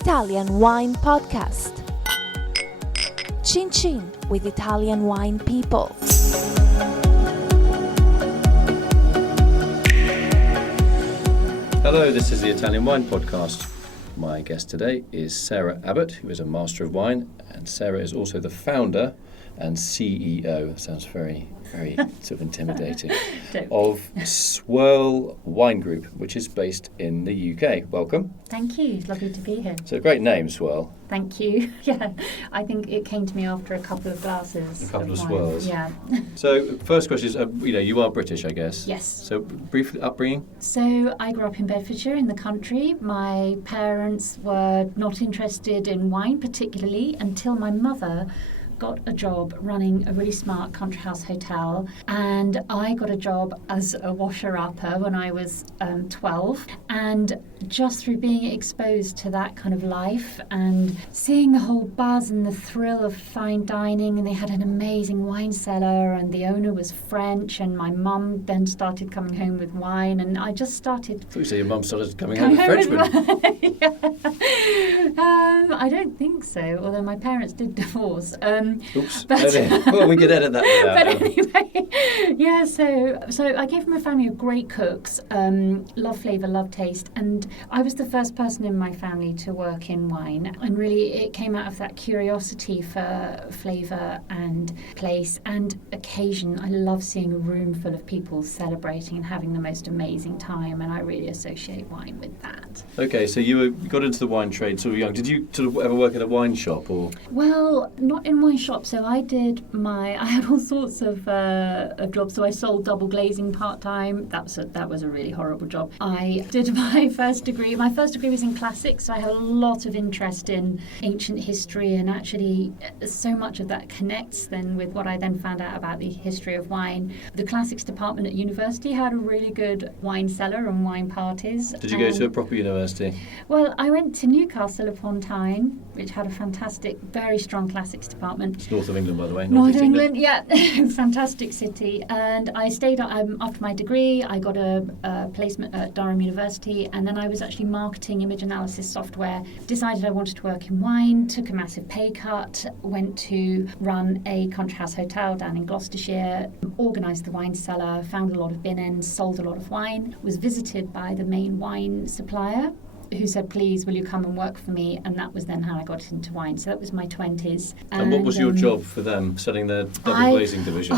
Italian Wine Podcast. Chin Chin with Italian wine people. Hello, this is the Italian Wine Podcast. My guest today is Sarah Abbott, who is a Master of Wine, and Sarah is also the founder and CEO, that sounds very sort of intimidating, of Swirl Wine Group, which is based in the UK. Welcome. Thank you, it's lovely to be here. So a great name, Swirl. Thank you. Yeah, I think it came to me after a couple of glasses. A couple of wine. swirls. Yeah. So first question is, you are British, I guess. Yes. So brief upbringing? So I grew up in Bedfordshire in the country. My parents were not interested in wine particularly until my mother got a job running a really smart country house hotel, and I got a job as a washer-upper when I was 12, and just through being exposed to that kind of life and seeing the whole buzz and the thrill of fine dining, and they had an amazing wine cellar and the owner was French, and my mum then started coming home with wine, and I just started... I thought you said your mum started coming home with Frenchmen. I don't think so, although my parents did divorce. Oops. Well, we could edit that one out. But anyway, yeah, so I came from a family of great cooks, love flavour, love taste, and I was the first person in my family to work in wine, and really it came out of that curiosity for flavour and place and occasion. I love seeing a room full of people celebrating and having the most amazing time, and I really associate wine with that. Okay, so you got into the wine trade sort of young. Did you sort of ever work in a wine shop or? Well, not in wine shop. So I had all sorts of jobs. So I sold double glazing part-time. That was a really horrible job. I did my first degree. My first degree was in classics, so I had a lot of interest in ancient history, and actually so much of that connects then with what I then found out about the history of wine. The classics department at university had a really good wine cellar and wine parties. Did you go to a proper university? Well, I went to Newcastle upon Tyne, which had a fantastic, very strong classics department. It's north of England, by the way. North of England, yeah. Fantastic city. And I stayed, after my degree, I got a placement at Durham University, and then I was actually marketing image analysis software, decided I wanted to work in wine, took a massive pay cut, went to run a country house hotel down in Gloucestershire, organised the wine cellar, found a lot of bin ends, sold a lot of wine, was visited by the main wine supplier, who said, please, will you come and work for me? And that was then how I got into wine. So that was my 20s. And what was your job for them, selling their double glazing division?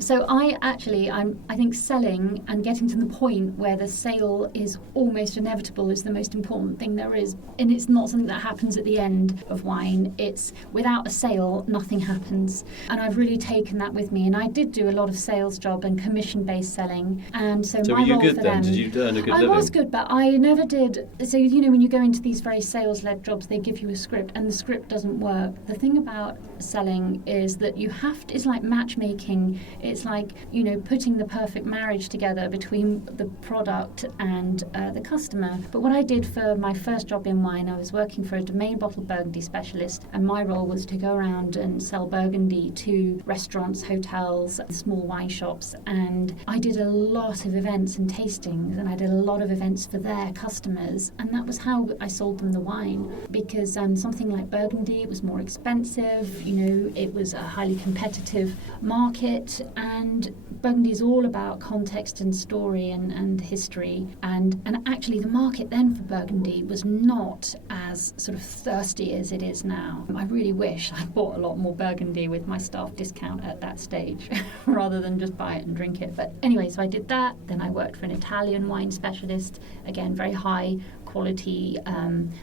So I think selling and getting to the point where the sale is almost inevitable is the most important thing there is. And it's not something that happens at the end of wine. It's without a sale, nothing happens. And I've really taken that with me. And I did do a lot of sales job and commission-based selling. And so my were you role good for then? Did you earn a good living? I was good, but I never did. So, when you go into these very sales-led jobs, they give you a script, and the script doesn't work. The thing about selling is that you have to, it's like matchmaking. It's like, putting the perfect marriage together between the product and the customer. But what I did for my first job in wine, I was working for a domain bottled Burgundy specialist, and my role was to go around and sell Burgundy to restaurants, hotels, small wine shops. And I did a lot of events and tastings, and I did a lot of events for their customers, and that was how I sold them the wine, because something like Burgundy, it was more expensive, it was a highly competitive market, and Burgundy is all about context and story and history, and actually the market then for Burgundy was not as sort of thirsty as it is now. I really wish I bought a lot more Burgundy with my staff discount at that stage rather than just buy it and drink it. But anyway, so I did that. Then I worked for an Italian wine specialist, again very high quality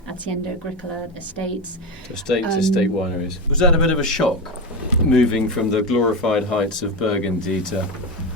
Azienda Agricola estates. Estate wineries. Was that a bit of a shock, moving from the glorified heights of Burgundy to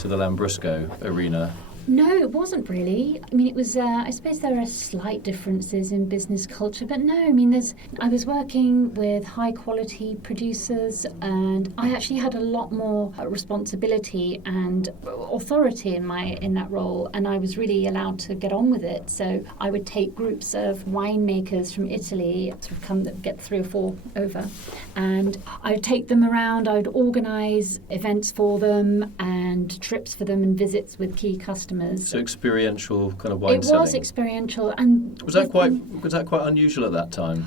the Lambrusco arena? No, it wasn't really. I mean, it was, I suppose there are slight differences in business culture, but no, I mean, I was working with high quality producers, and I actually had a lot more responsibility and authority in that role, and I was really allowed to get on with it. So I would take groups of winemakers from Italy, sort of get 3 or 4 over, and I would take them around, I would organise events for them and trips for them and visits with key customers. customers. So experiential kind of wine It selling. was experiential, and Was that quite unusual at that time?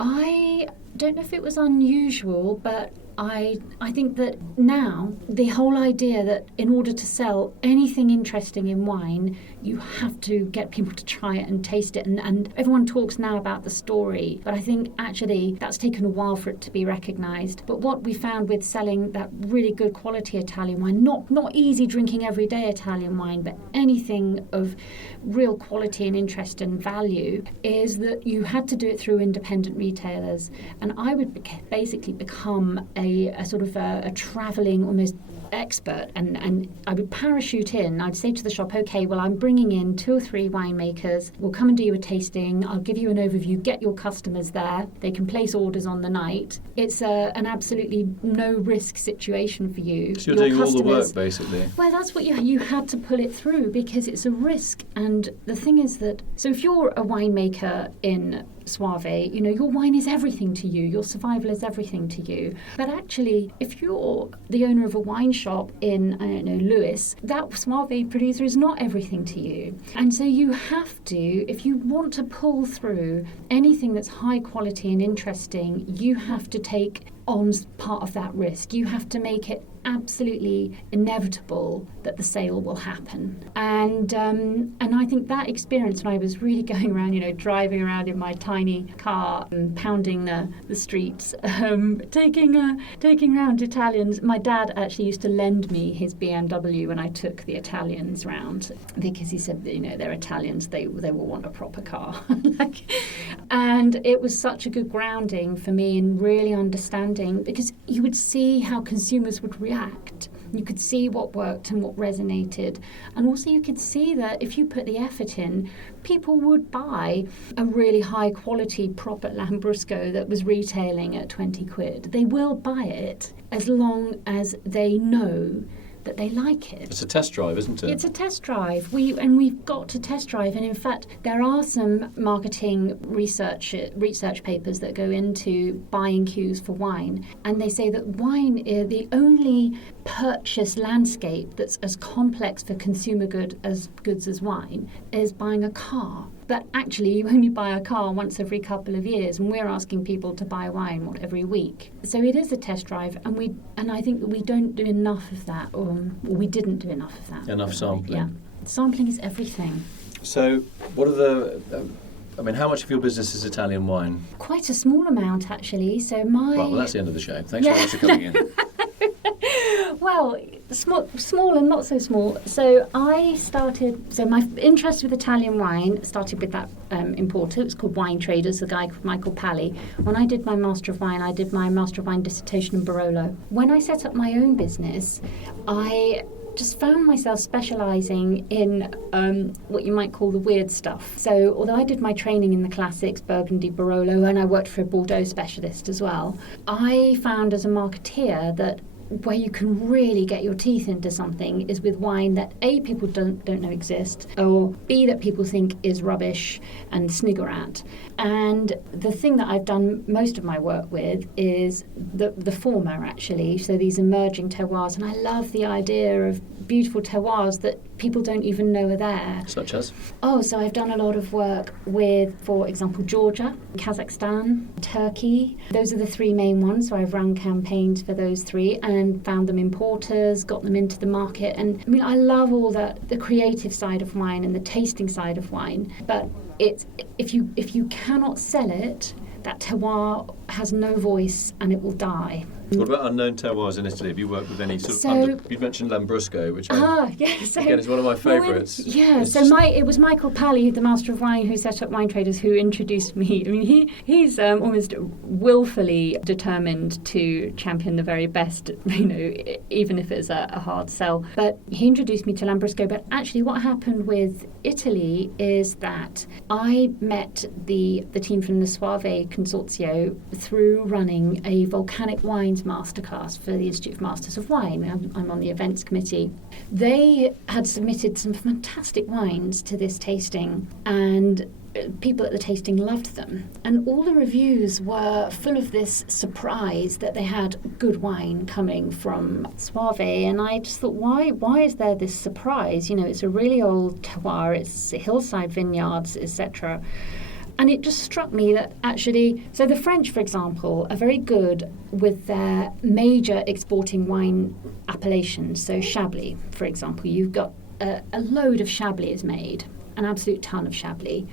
I don't know if it was unusual, but I think that now the whole idea that in order to sell anything interesting in wine, you have to get people to try it and taste it. And everyone talks now about the story, but I think actually that's taken a while for it to be recognised. But what we found with selling that really good quality Italian wine, not easy drinking everyday Italian wine, but anything of real quality and interest and value, is that you had to do it through independent retailers. And I would basically become a sort of a travelling almost expert, and I would parachute in. I'd say to the shop, okay, well, I'm bringing in 2 or 3 winemakers. We'll come and do you a tasting. I'll give you an overview, get your customers there. They can place orders on the night. It's an absolutely no-risk situation for you. So you're doing all the work, basically. Well, that's what you had to pull it through, because it's a risk. And the thing is that, so if you're a winemaker in Soave, your wine is everything to you. Your survival is everything to you. But actually, if you're the owner of a wine shop in, Lewis, that Soave producer is not everything to you. And so you have to, if you want to pull through anything that's high quality and interesting, you have to take on part of that risk. You have to make it absolutely inevitable that the sale will happen. And I think that experience, when I was really going around, driving around in my tiny car and pounding the streets, taking around Italians. My dad actually used to lend me his BMW when I took the Italians round, because he said, they're Italians, they will want a proper car. And it was such a good grounding for me in really understanding, because you would see how consumers would react. You could see what worked and what resonated. And also you could see that if you put the effort in, people would buy a really high quality proper Lambrusco that was retailing at 20 quid. They will buy it as long as they know that they like it. It's a test drive, isn't it? It's a test drive. We've got to test drive. And in fact, there are some marketing research papers that go into buying cues for wine. And they say that wine is the only purchase landscape that's as complex for consumer goods as wine is buying a car. But actually, you only buy a car once every couple of years, and we're asking people to buy wine every week. So it is a test drive, and I think that we don't do enough of that, or we didn't do enough of that. Enough sampling. Yeah, sampling is everything. So, what are how much of your business is Italian wine? Quite a small amount, actually. So Well, that's the end of the show. Thanks very much for coming in. Well, small and not so small. So my interest with Italian wine started with that importer. It was called Wine Traders, the guy called Michael Pally. When I did my Master of Wine, I did my Master of Wine dissertation in Barolo. When I set up my own business, I just found myself specialising in what you might call the weird stuff. So although I did my training in the classics, Burgundy, Barolo, and I worked for a Bordeaux specialist as well, I found as a marketeer that where you can really get your teeth into something is with wine that A, people don't know exist, or B, that people think is rubbish and snigger at. And the thing that I've done most of my work with is the former, actually, so these emerging terroirs. And I love the idea of beautiful terroirs that people don't even know are there. Such as? So I've done a lot of work with, for example, Georgia, Kazakhstan, Turkey. Those are the 3 main ones. So I've run campaigns for those 3 and found them importers, got them into the market. And I love all the creative side of wine and the tasting side of wine. But it's if you cannot sell it, that terroir has no voice and it will die. What about unknown terroirs in Italy? Have you worked with any sort of... You mentioned Lambrusco, which again is one of my favourites. It was Michael Pally, the Master of Wine, who set up Wine Traders, who introduced me. He's almost willfully determined to champion the very best, even if it's a hard sell. But he introduced me to Lambrusco. But actually what happened with Italy is that I met the team from the Soave Consortio through running a volcanic wine Wines masterclass for the Institute of Masters of Wine. I'm on the events committee. They had submitted some fantastic wines to this tasting, and people at the tasting loved them, and all the reviews were full of this surprise that they had good wine coming from Soave. And I just thought, why is there this surprise? It's a really old terroir, it's hillside vineyards, etc. And it just struck me that actually, so the French, for example, are very good with their major exporting wine appellations. So Chablis, for example, you've got a load of Chablis is made, an absolute ton of Chablis.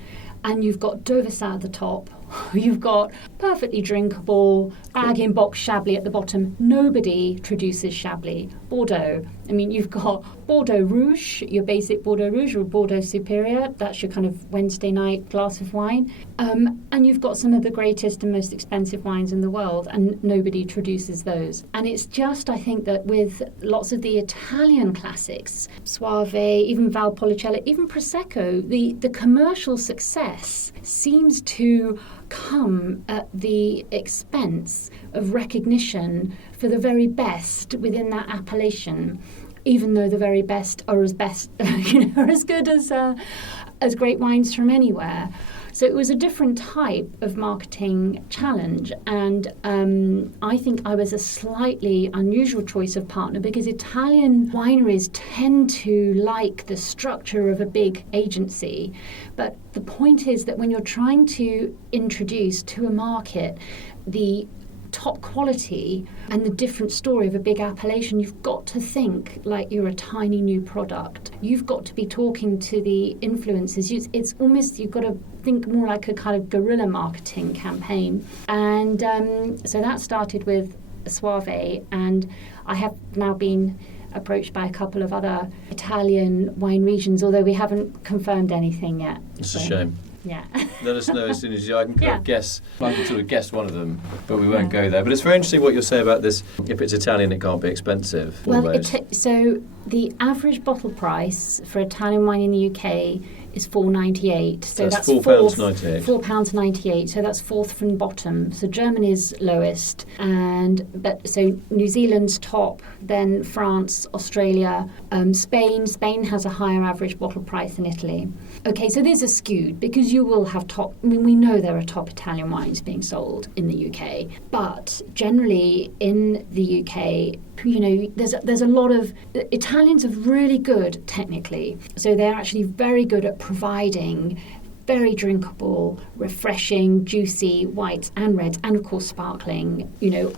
And you've got Dauvessin at the top. You've got perfectly drinkable bag-in-box Chablis at the bottom. Nobody produces Chablis. Bordeaux. I mean, you've got Bordeaux Rouge, your basic Bordeaux Rouge or Bordeaux Superior. That's your kind of Wednesday night glass of wine. And you've got some of the greatest and most expensive wines in the world, and nobody produces those. And it's just, I think, that with lots of the Italian classics, Soave, even Valpolicella, even Prosecco, the commercial success seems to come at the expense of recognition for the very best within that appellation, even though the very best are as good as great wines from anywhere. So it was a different type of marketing challenge, and I think I was a slightly unusual choice of partner, because Italian wineries tend to like the structure of a big agency. But the point is that when you're trying to introduce to a market the top quality and the different story of a big appellation, you've got to think like you're a tiny new product. You've got to be talking to the influencers. It's almost, you've got to think more like a kind of guerrilla marketing campaign. And so that started with Soave, and I have now been approached by a couple of other Italian wine regions, although we haven't confirmed anything yet. It's a shame. Yeah. Let us know as soon as I can kind of guess. I can sort of guess one of them, but we won't go there. But it's very interesting what you're saying about this. If it's Italian, it can't be expensive. Well, so the average bottle price for Italian wine in the UK is £4.98. So that's £4.98. £4.98. So that's fourth from bottom. So Germany's lowest, but so New Zealand's top, then France, Australia, Spain. Spain has a higher average bottle price than Italy. Okay, so these are skewed because you will have top. I mean, we know there are top Italian wines being sold in the UK, but generally in the UK, there's a lot of Italians are really good technically, so they're actually very good at providing very drinkable, refreshing, juicy whites and reds, and of course sparkling,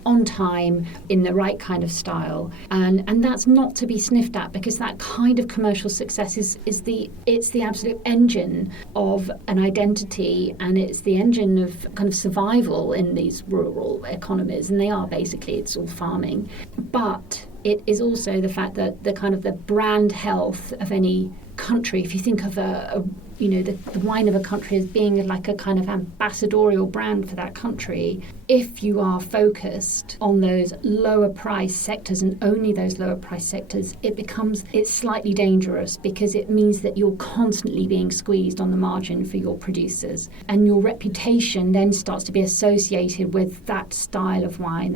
on time in the right kind of style. And that's not to be sniffed at, because that kind of commercial success is the absolute engine of an identity, and it's the engine of kind of survival in these rural economies, and they are basically, it's all farming. But it is also the fact that the kind of the brand health of any country, if you think of the wine of a country as being like a kind of ambassadorial brand for that country, if you are focused on those lower price sectors and only those lower price sectors, it's slightly dangerous, because it means that you're constantly being squeezed on the margin for your producers, and your reputation then starts to be associated with that style of wine,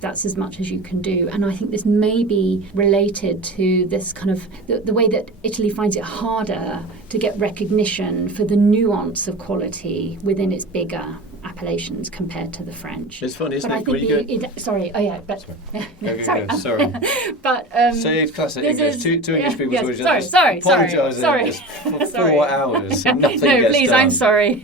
that's as much as you can do. And I think this may be related to this kind of the way that Italy finds it harder to get recognition for the nuance of quality within its bigger appellations compared to the French. It's funny, isn't but it? Sorry. Sorry. Sorry. But say it classic English. Two English people yes, just apologising for 4 hours. And nothing no, gets please, done. I'm sorry.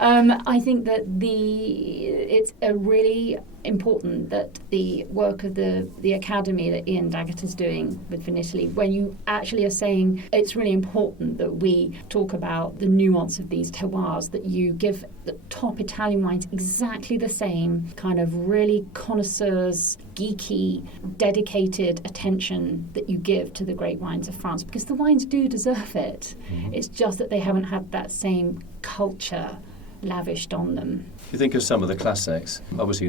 I think that it's a really important that the work of the academy that Ian Daggett is doing with Vinitaly, when you actually are saying it's really important that we talk about the nuance of these terroirs, that you give the top Italian wines exactly the same kind of really connoisseurs, geeky, dedicated attention that you give to the great wines of France, because the wines do deserve it. Mm-hmm. It's just that they haven't had that same culture lavished on them. If you think of some of the classics, obviously,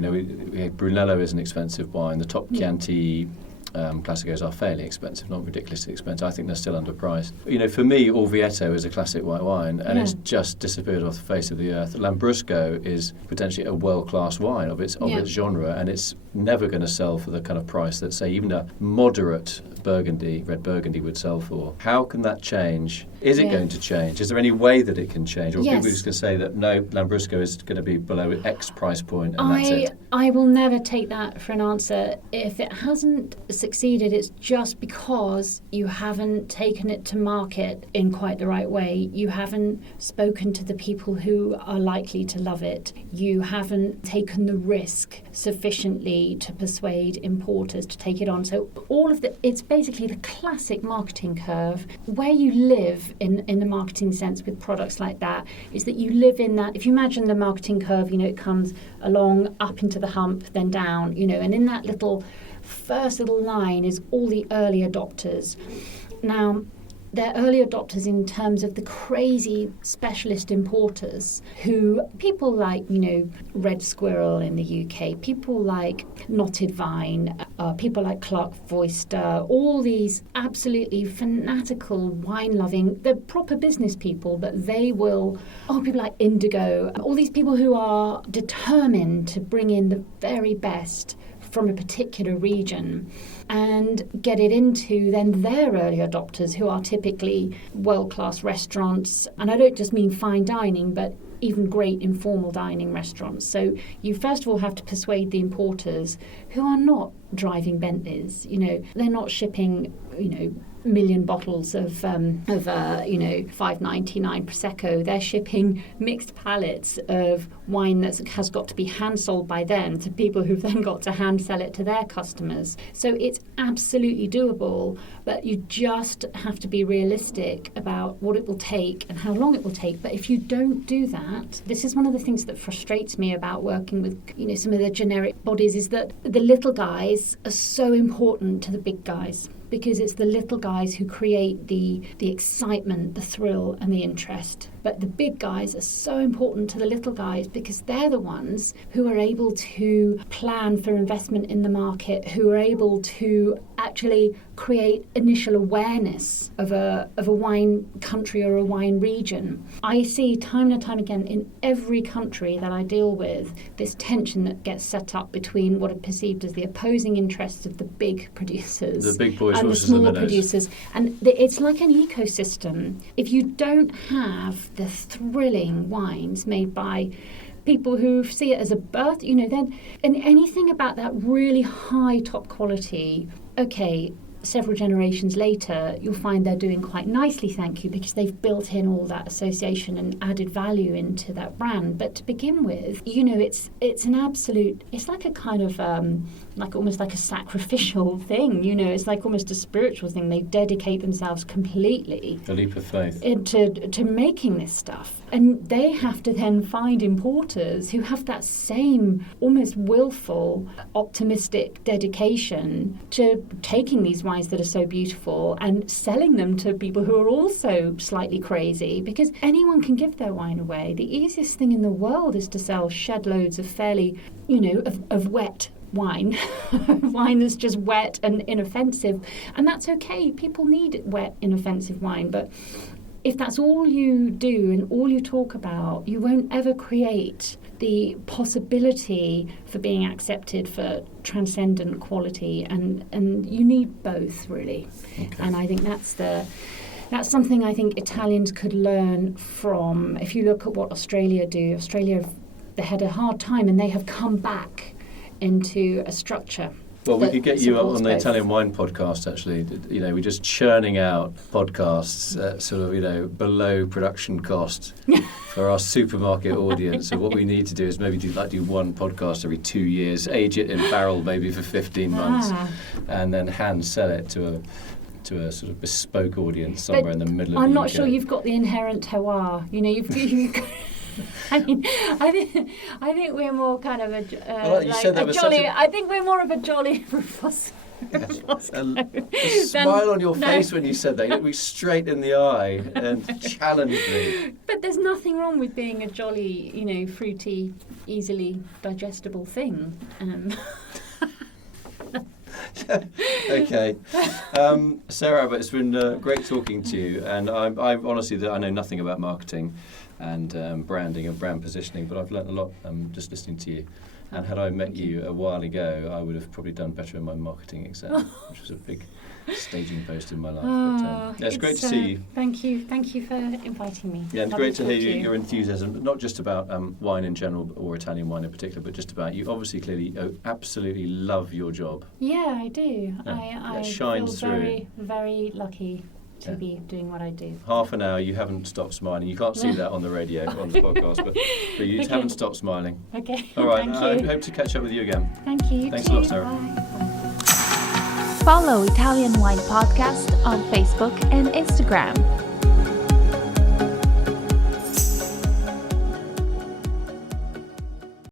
Brunello is an expensive wine. The top Chianti Classicos are fairly expensive, not ridiculously expensive. I think they're still underpriced. For me, Orvieto is a classic white wine, and it's just disappeared off the face of the earth. Lambrusco is potentially a world-class wine of its genre, and it's never going to sell for the kind of price that, say, even a moderate red Burgundy would sell for. How can that change? Is it going to change? Is there any way that it can change? Or are people just going to say that, no, Lambrusco is going to be below X price point and that's it? I will never take that for an answer. If it hasn't succeeded, it's just because you haven't taken it to market in quite the right way. You haven't spoken to the people who are likely to love it. You haven't taken the risk sufficiently to persuade importers to take it on. So it's basically the classic marketing curve. Where you live in the marketing sense with products like that is that you live in that. If you imagine the marketing curve, it comes along up into the hump, then down, and in that first little line is all the early adopters. Now, they're early adopters in terms of the crazy specialist importers who, people like, Red Squirrel in the UK, people like Knotted Vine, people like Clark Foister, all these absolutely fanatical wine-loving, they're proper business people, but they will, people like Indigo, all these people who are determined to bring in the very best from a particular region and get it into then their early adopters, who are typically world-class restaurants. And I don't just mean fine dining, but even great informal dining restaurants. So you first of all have to persuade the importers, who are not driving Bentleys. They're not shipping, million bottles of $5.99 Prosecco. They're shipping mixed pallets of wine that has got to be hand sold by them to people who've then got to hand sell it to their customers. So it's absolutely doable, but you just have to be realistic about what it will take and how long it will take. But if you don't do that, this is one of the things that frustrates me about working with some of the generic bodies, is that the little guys are so important to the big guys, because it's the little guys who create the excitement, the thrill and the interest. But the big guys are so important to the little guys because they're the ones who are able to plan for investment in the market, who are able to actually create initial awareness of a wine country or a wine region. I see time and time again in every country that I deal with this tension that gets set up between what are perceived as the opposing interests of the big producers, the big boys and the versus small the minnows. producers. And it's like an ecosystem. If you don't have the thrilling wines made by people who see it as a birth, then, and anything about that really high top quality, several generations later, you'll find they're doing quite nicely, thank you, because they've built in all that association and added value into that brand. But to begin with, it's an absolute, it's like a kind of almost like a sacrificial thing, it's like almost a spiritual thing. They dedicate themselves completely, a leap of faith, to making this stuff. And they have to then find importers who have that same almost willful, optimistic dedication to taking these wines that are so beautiful and selling them to people who are also slightly crazy, because anyone can give their wine away. The easiest thing in the world is to sell shed loads of fairly, of wet wine, wine that's just wet and inoffensive, and that's okay. People need wet, inoffensive wine, but if that's all you do and all you talk about, you won't ever create the possibility for being accepted for transcendent quality, and you need both, really. Okay. And I think that's something I think Italians could learn from. If you look at what Australia do, they had a hard time and they have come back into a structure. Well, we could get you up on the Italian Wine podcast, actually. We're just churning out podcasts at sort of, below production cost for our supermarket audience. So what we need to do is maybe do one podcast every 2 years, age it in barrel maybe for 15 months, and then hand sell it to a sort of bespoke audience somewhere in the middle of the UK. I'm not sure you've got the inherent terroir. You've I think we're more kind of a jolly. I think we're more of a jolly. A smile on your face when you said that. You looked me straight in the eye and challenged me. But there's nothing wrong with being a jolly, fruity, easily digestible thing. Okay. Sarah Abbott, it's been great talking to you, and I honestly, I know nothing about marketing and branding and brand positioning, but I've learnt a lot just listening to you. And had I met you a while ago, I would have probably done better in my marketing exam, which was a big staging post in my life. But, it's great to see you. Thank you for inviting me. Yeah, and great to hear your enthusiasm, not just about wine in general or Italian wine in particular, but just about you. Obviously, clearly, absolutely love your job. Yeah, I do. Yeah, I shines feel through. very, very lucky to be doing what I do. Half an hour, you haven't stopped smiling. You can't see that on the radio, on the podcast, but you Okay. haven't stopped smiling. Okay. All right, Thank you. I hope to catch up with you again. Thank you. Thanks a lot, Sarah. Bye. Follow Italian Wine Podcast on Facebook and Instagram.